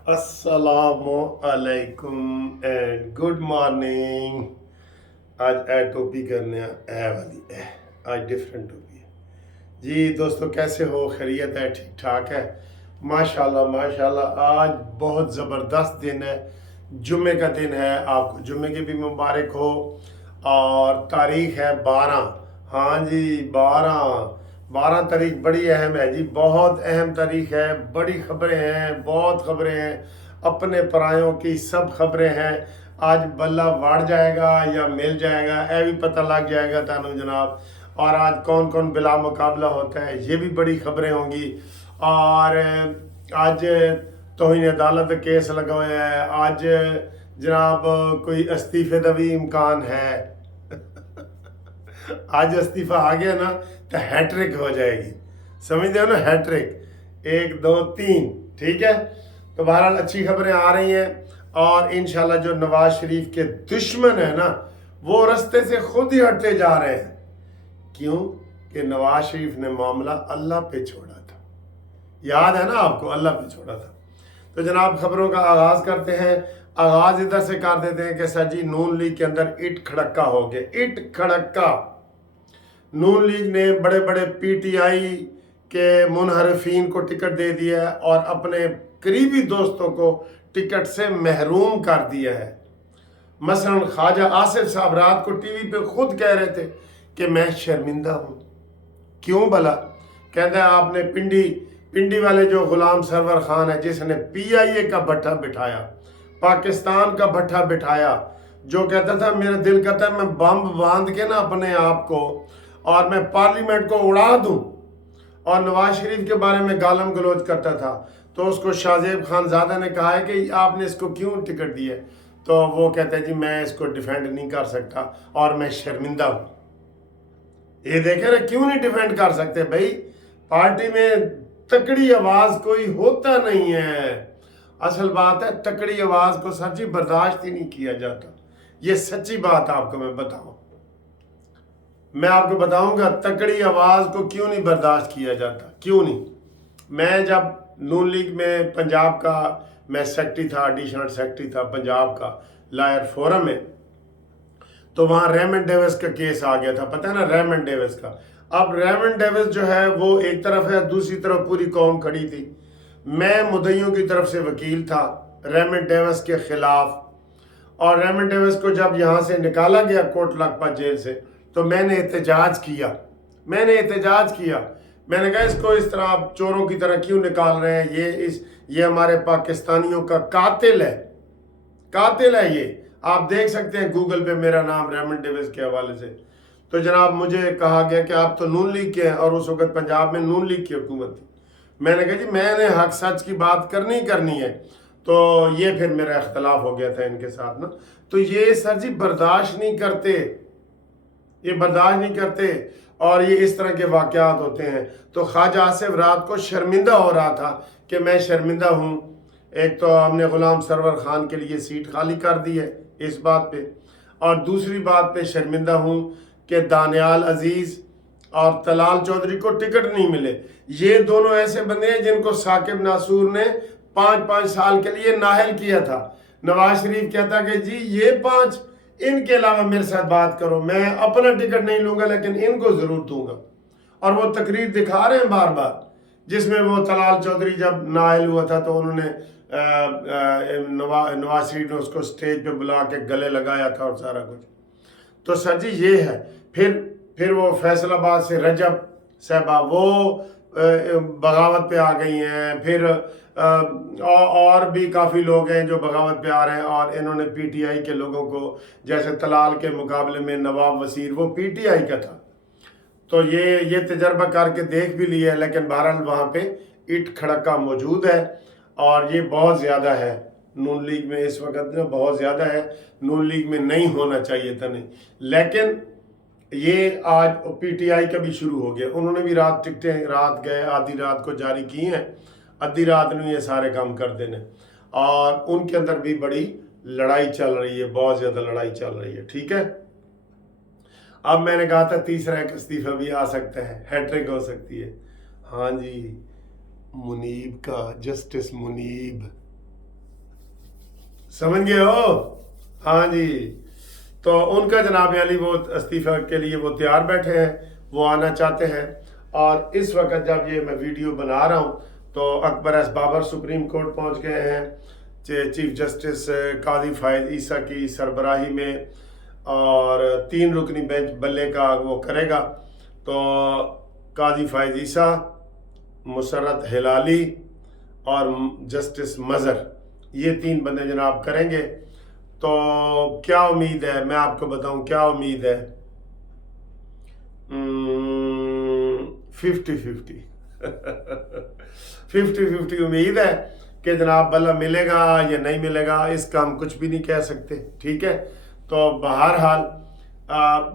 अस्सलामु अलैकुम and good morning. आज ए टोपी करने ए वाली है, आज डिफरेंट टोपी है जी। दोस्तों कैसे हो, खैरियत है, ठीक ठाक है? माशाल्लाह माशाल्लाह। आज बहुत ज़बरदस्त दिन है, जुम्मे का दिन है। आपको जुम्मे की भी मुबारक हो। और तारीख है 12। हाँ जी, 12 तारीख बड़ी अहम है जी, बहुत अहम तारीख है। बड़ी खबरें हैं, बहुत खबरें हैं, अपने परायों की सब खबरें हैं। आज बल्ला वाड़ जाएगा या मिल जाएगा, ये भी पता लग जाएगा तानू जनाब। और आज कौन कौन बिला मुकाबला होता है, ये भी बड़ी खबरें होंगी। और आज तौहीन अदालत केस लगा हुआ है। आज जनाब कोई इस्तीफे का भी इम्कान है। आज इस्तीफा आ गया ना तो हैट्रिक हो जाएगी, समझते हो ना, हैट्रिक, 1 2 3, ठीक है। तो बहरहाल अच्छी खबरें आ रही हैं। और इंशाल्लाह जो नवाज शरीफ के दुश्मन है ना, वो रास्ते से खुद ही हटते जा रहे हैं। क्यों? कि नवाज शरीफ ने मामला अल्लाह पे छोड़ा था, याद है ना आपको, अल्लाह पे छोड़ा था। तो जनाब खबरों का आगाज करते हैं। आगाज इधर से कर देते हैं कि सर जी नून लीग के अंदर इट खड़क्का हो गया, इट खड़क्का। नून लीग ने बड़े बड़े पीटीआई के मुनहरफीन को टिकट दे दिया है और अपने करीबी दोस्तों को टिकट से महरूम कर दिया है। मसलन ख्वाजा आसिफ साहब रात को टीवी पे खुद कह रहे थे कि मैं शर्मिंदा हूँ। क्यों भला? कहते हैं आपने पिंडी वाले जो गुलाम सरवर खान है, जिसने पीआईए का भट्ठा बिठाया, पाकिस्तान का भट्ठा बिठाया, जो कहता था मेरा दिल करता है मैं बम बांध के ना अपने आप को और मैं पार्लियामेंट को उड़ा दूं, और नवाज शरीफ के बारे में गालम गलोच करता था, तो उसको शाहजेब खानजादा ने कहा है कि आपने इसको क्यों टिकट दिया? तो वो कहता है जी मैं इसको डिफेंड नहीं कर सकता और मैं शर्मिंदा हूं। ये देखे ना, क्यों नहीं डिफेंड कर सकते भाई? पार्टी में तकड़ी आवाज कोई होता नहीं है। असल बात है, तकड़ी आवाज को सर जी बर्दाश्त ही नहीं किया जाता। ये सच्ची बात आपको मैं बताऊं, मैं आपको बताऊंगा तकड़ी आवाज को क्यों नहीं बर्दाश्त किया जाता, क्यों नहीं। मैं जब नून लीग में पंजाब का मैं सेक्रेटरी था, एडिशनल सेक्रेटरी था पंजाब का लॉयर फोरम में, तो वहाँ रेमंड डेविस का केस आ गया था, पता है ना, रेमंड डेविस का। अब रेमंड डेविस जो है वो एक तरफ है, दूसरी तरफ पूरी कौम खड़ी थी। मैं मुद्दइयों की तरफ से वकील था रेमंड डेविस के खिलाफ। और रेमंड डेविस को जब यहाँ से निकाला गया कोट लखपत जेल से, तो मैंने एहतजाज किया। मैंने कहा इसको इस तरह आप चोरों की तरह क्यों निकाल रहे हैं? ये हमारे पाकिस्तानियों का कातिल है ये। आप देख सकते हैं गूगल पे मेरा नाम रेमंड डेविस के हवाले से। तो जनाब मुझे कहा गया कि आप तो नून लीग के हैं, और उस वक्त पंजाब में नून लीग की हुकूमत थी। मैंने कहा जी मैंने हक सच की बात करनी है। तो ये फिर मेरा इख्तलाफ हो गया था इनके साथ ना। तो ये सर जी बर्दाश्त नहीं करते, और ये इस तरह के वाक़यात होते हैं। तो ख्वाजा आसिफ रात को शर्मिंदा हो रहा था कि मैं शर्मिंदा हूँ। एक तो हमने गुलाम सरवर खान के लिए सीट खाली कर दी है इस बात पे, और दूसरी बात पे शर्मिंदा हूँ कि दानियाल अजीज़ और तलाल चौधरी को टिकट नहीं मिले। ये दोनों ऐसे बंदे हैं जिनको साकिब नासूर ने 5-5 साल के लिए नाहल किया था। नवाज शरीफ कहता कि जी ये 5, इनके अलावा मेरे साथ बात करो, मैं अपना टिकट नहीं लूंगा लेकिन इनको जरूर दूंगा। और वो तकरीर दिखा रहे हैं बार बार, जिसमें वो तलाल चौधरी जब नाअहल हुआ था तो उन्होंने नवाज शरीफ ने उसको स्टेज पे बुला के गले लगाया था और सारा कुछ। तो सर जी ये है। फिर वो फैसलाबाद से रजब साहबा वो बगावत पे आ गई हैं। फिर और भी काफ़ी लोग हैं जो बगावत पे आ रहे हैं, और इन्होंने पीटीआई के लोगों को, जैसे तलाल के मुकाबले में नवाब वसीर वो पीटीआई का था, तो ये तजर्बा करके देख भी लिया है। लेकिन बहरहाल वहाँ पे इट खड़का मौजूद है, और ये बहुत ज़्यादा है नून लीग में इस वक्त ना, बहुत ज़्यादा है। नून लीग में नहीं होना चाहिए था, नहीं। लेकिन ये आज पीटीआई का भी शुरू हो गया। उन्होंने भी टिकटें रात गए आधी रात को जारी की हैं, आधी रात में ये सारे काम कर देने, और उनके अंदर भी बड़ी लड़ाई चल रही है, बहुत ज़्यादा लड़ाई चल रही है, ठीक है। अब मैंने कहा था तीसरा एक इस्तीफा भी आ सकता है, हैट्रिक हो सकती है। हाँ जी, मुनीब का, जस्टिस मुनीब समझ गए हो? हाँ जी। तो उनका जनाब अली वो इस्तीफा के लिए वो तैयार बैठे हैं, वो आना चाहते हैं। और इस वक्त जब ये मैं वीडियो बना रहा हूँ तो Akbar S Babar supreme court पहुँच गए हैं चीफ जस्टिस काजी फायद ईसा की सरबराही में, और 3 रुकनी बेंच बल्ले का वो करेगा। तो काजी फायद ईसा, मुसर्रत हिलाली और जस्टिस मज़र, ये 3 बंदे जनाब करेंगे। तो क्या उम्मीद है, मैं आपको बताऊं क्या उम्मीद है। 50-50 50-50 उम्मीद है कि जनाब बल्ला मिलेगा या नहीं मिलेगा, इसका हम कुछ भी नहीं कह सकते, ठीक है। तो बहरहाल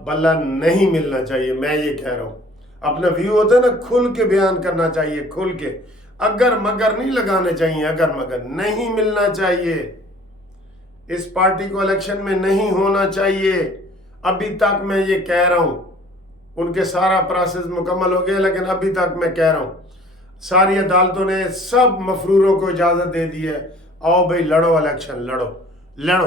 बल्ला नहीं मिलना चाहिए, मैं ये कह रहा हूँ। अपना व्यू होता है ना, खुल के बयान करना चाहिए, खुल के, अगर मगर नहीं लगाने चाहिए, अगर मगर नहीं मिलना चाहिए। इस पार्टी को इलेक्शन में नहीं होना चाहिए। अभी तक मैं ये कह रहा हूँ, उनके सारा प्रोसेस मुकम्मल हो गया, लेकिन अभी तक मैं कह रहा हूँ सारी अदालतों ने सब मफरूरों को इजाज़त दे दी है, आओ भाई लड़ो इलेक्शन, लड़ो।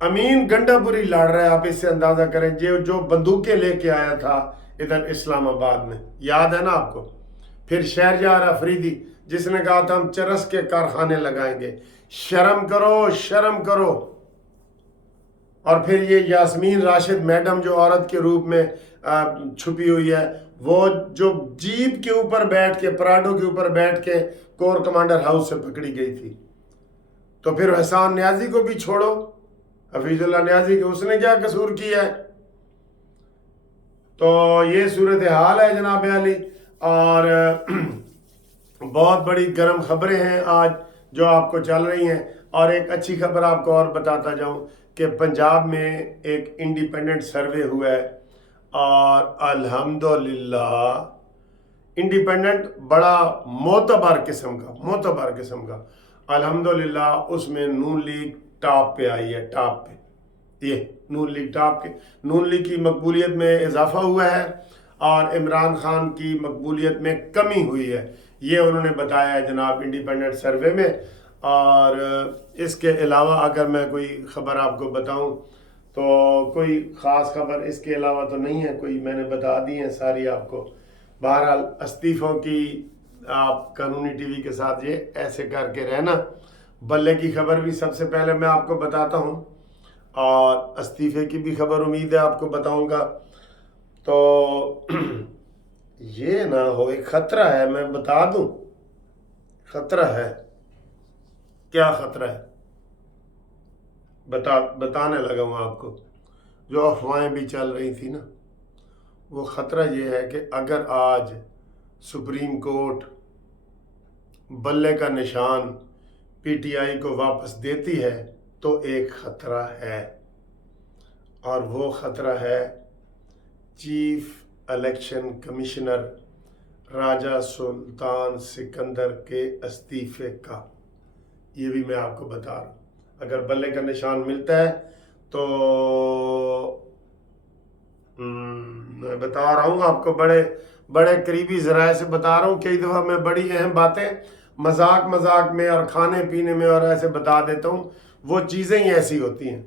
अमीन गंडापुरी लड़ रहा है, आप इससे अंदाज़ा करें, जो बंदूकें लेके आया था इधर इस्लामाबाद में, याद है ना आपको। फिर शहरयार अफरीदी जिसने कहा था हम चरस के कारखाने लगाएंगे, शर्म करो। और फिर ये यास्मीन राशिद मैडम जो औरत के रूप में छुपी हुई है, वो जो जीप के ऊपर बैठ के, पराडो के ऊपर बैठ के कोर कमांडर हाउस से पकड़ी गई थी। तो फिर हसान न्याजी को भी छोड़ो, हफीजुल्लाह न्याजी के, उसने क्या कसूर किया है। तो ये सूरत हाल है जनाब अली। और बहुत बड़ी गर्म खबरें हैं आज जो आपको चल रही हैं। और एक अच्छी खबर आपको और बताता जाऊं कि पंजाब में एक इंडिपेंडेंट सर्वे हुआ है, और अल्हम्दुलिल्लाह इंडिपेंडेंट बड़ा मोतबर किस्म का अल्हम्दुलिल्लाह, उसमें नून लीग टॉप पे आई है, टॉप पे। ये नून लीग की मकबूलियत में इजाफा हुआ है और इमरान खान की मकबूलियत में कमी हुई है, ये उन्होंने बताया है जनाब इंडिपेंडेंट सर्वे में। और इसके अलावा अगर मैं कोई ख़बर आपको बताऊं तो कोई ख़ास खबर इसके अलावा तो नहीं है कोई, मैंने बता दी है सारी आपको। बहरहाल इस्तीफ़ों की आप कानूनी टीवी के साथ ये ऐसे करके रहना। बल्ले की खबर भी सबसे पहले मैं आपको बताता हूँ, और इस्तीफ़े की भी खबर उम्मीद है आपको बताऊँगा। तो ये ना हो, एक ख़तरा है, मैं बता दूँ, ख़तरा है। क्या ख़तरा है बताने लगा हूँ आपको। जो अफवाहें भी चल रही थी ना, वो ख़तरा ये है कि अगर आज सुप्रीम कोर्ट बल्ले का निशान पीटीआई को वापस देती है तो एक ख़तरा है, और वो ख़तरा है चीफ इलेक्शन कमिश्नर राजा सुल्तान सिकंदर के इस्तीफे का। ये भी मैं आपको बता रहा हूँ, अगर बल्ले का निशान मिलता है तो मैं बता रहा हूँ आपको, बड़े करीबी ज़राए से बता रहा हूँ। कई दफ़ा मैं बड़ी अहम बातें मजाक में और खाने पीने में और ऐसे बता देता हूँ, वो चीज़ें ही ऐसी होती हैं।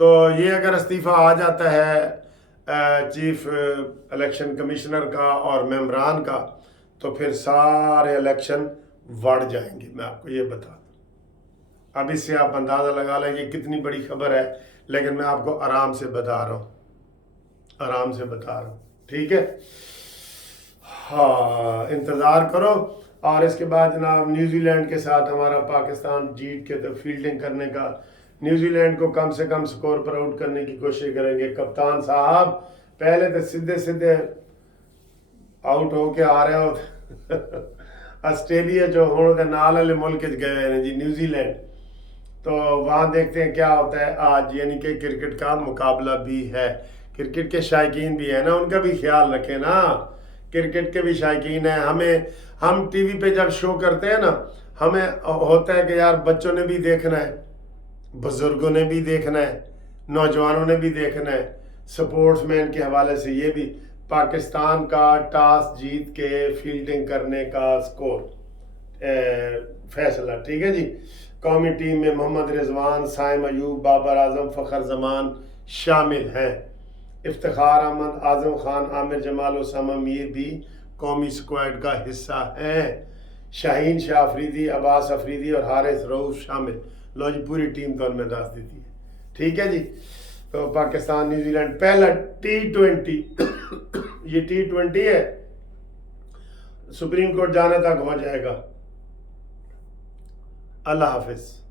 तो ये अगर इस्तीफ़ा आ जाता है चीफ इलेक्शन कमिश्नर का और मेम्बरान का, तो फिर सारे इलेक्शन बढ़ जाएंगे, मैं आपको ये बता दूँ। अब इससे आप अंदाज़ा लगा लें कि कितनी बड़ी खबर है, लेकिन मैं आपको आराम से बता रहा हूँ, ठीक है। हाँ, इंतज़ार करो। और इसके बाद जनाब न्यूजीलैंड के साथ हमारा पाकिस्तान जीत के तो फील्डिंग करने का, न्यूजीलैंड को कम से कम स्कोर पर आउट करने की कोशिश करेंगे। कप्तान साहब पहले तो सीधे आउट होके आ रहे हो ऑस्ट्रेलिया जो होने नाल वाले मुल्क गए हैं जी, न्यूजीलैंड। तो वहाँ देखते हैं क्या होता है आज, यानी कि क्रिकेट का मुकाबला भी है। क्रिकेट के शायकीन भी है ना, उनका भी ख्याल रखें ना, क्रिकेट के भी शायकीन हैं। हम टीवी पे जब शो करते हैं ना, हमें होता है कि यार बच्चों ने भी देखना है, बुजुर्गों ने भी देखना है, नौजवानों ने भी देखना है। स्पोर्ट्समैन के हवाले से ये भी पाकिस्तान का टॉस जीत के फील्डिंग करने का स्कोर फैसला, ठीक है जी। قومی ٹیم میں محمد رضوان، سائم ایوب، بابر اعظم، فخر زمان شامل ہیں۔ افتخار احمد، اعظم خان، عامر جمال، اسامہ میر بھی قومی اسکواڈ کا حصہ ہیں۔ شاہین شاہ افریدی، عباس افریدی اور حارث رؤوف شامل۔ لو جی پوری ٹیم تو میں دس دیتی ہے، ٹھیک ہے جی۔ تو پاکستان نیوزی لینڈ پہلا T20 یہ T20 ہے، سپریم کورٹ جانے تک ہو جائے گا۔ اللہ حافظ۔